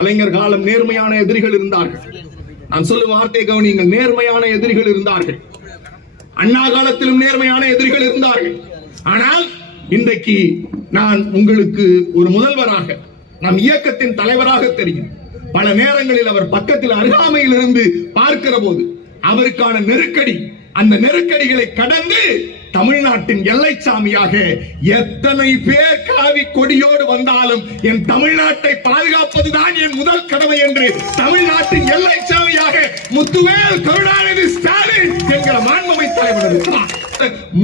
கலைஞர் காலம் நேர்மையான எதிரிகள் இருந்தார்கள். நான் சொல்லும் வார்த்தை கவனியுங்கள், நேர்மையான எதிரிகள் இருந்தார்கள். அண்ணா காலத்திலும் நேர்மையான எதிரிகள் இருந்தார்கள். ஆனால் இன்றைக்கு நான் உங்களுக்கு ஒரு முதல்வராக, நம் இயக்கத்தின் தலைவராக தெரியும். பல நேரங்களில் அவர் பக்கத்தில் அருகாமையில் இருந்து பார்க்கிற போது அவருக்கான நெருக்கடி, அந்த நெருக்கடிகளை கடந்து தமிழ்நாட்டின் எல்லை சாமியாக எத்தனை பேர் காவி கொடியோடு வந்தாலும் என் தமிழ்நாட்டை பாதுகாப்பதுதான் என் முதல் கடமை என்று தமிழ்நாட்டின் எல்லை சாமியாக முத்துவேல் கருணாநிதி ஸ்டாலின் என்கிற மாண்புமை தலைவர் இருக்கிறார்.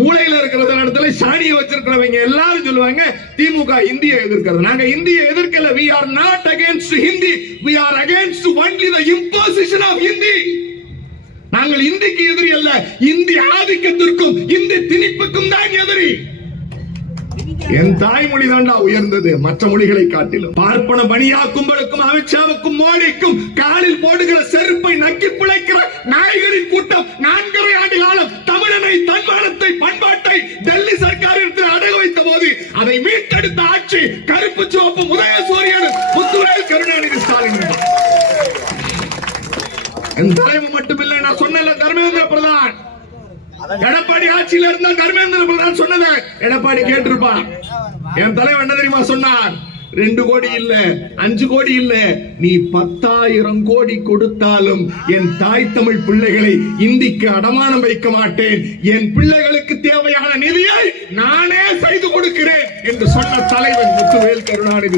மூளையில இருக்கிற இடத்துல சாணியை வச்சிருக்கிறவங்க எல்லாரும் சொல்லுவாங்க திமுக இந்தியை எதிர்க்கிறது. நாங்க இந்தியை எதிர்க்கல. we are not against Hindi, we are against only the imposition of Hindi. நாங்கள் இந்திக்கு எதிரி அல்ல, இந்தி ஆதிக்கத்திற்கும் இந்தி திணிப்புக்கும் தான் எதிரி. என் தாய்மொழி தாண்டா உயர்ந்தது மற்ற மொழிகளை காட்டிலும். பார்ப்பன பனியா கும்பலுக்கும் அமித்ஷாவுக்கும் மோடிக்கும் காலில் போடுகிற செருப்பை நக்கி பிழைக்கிற நாய்களின் கூட்டம் 4.5 ஆண்டு காலம் தமிழனை, தன்மானத்தை, பண்பாட்டை டெல்லி சர்க்காரிடத்தில் அடகு வைத்த போது அதை மீட்டெடுத்த ஆட்சி கருப்பு சிவப்பு உதயசூரியன் முத்துவேல் கருணாநிதி ஸ்டாலின். என் தலைமை மட்டுமில்லை, நான் சொன்ன தர்மேந்திர பிரதான் எடப்பாடி ஆட்சியில் இருந்தா தர்மேந்திர பிரதான் சொன்னதை எடப்பாடி கேட்டிருப்பார். என் தலைவர் என்ன தெரியுமா சொன்னார்? 2 கோடி இல்ல, 5 கோடி இல்ல, நீ 10,000 கோடி கொடுத்தாலும் என் தாய் தமிழ் பிள்ளைகளை இந்திக்கு அடமானம் வைக்க மாட்டேன், என் பிள்ளைகளுக்கு தேவையான நிதியை நானே செய்து கொடுக்கிறேன் என்று சொன்ன தலைவன் முத்துவேல் கருணாநிதி.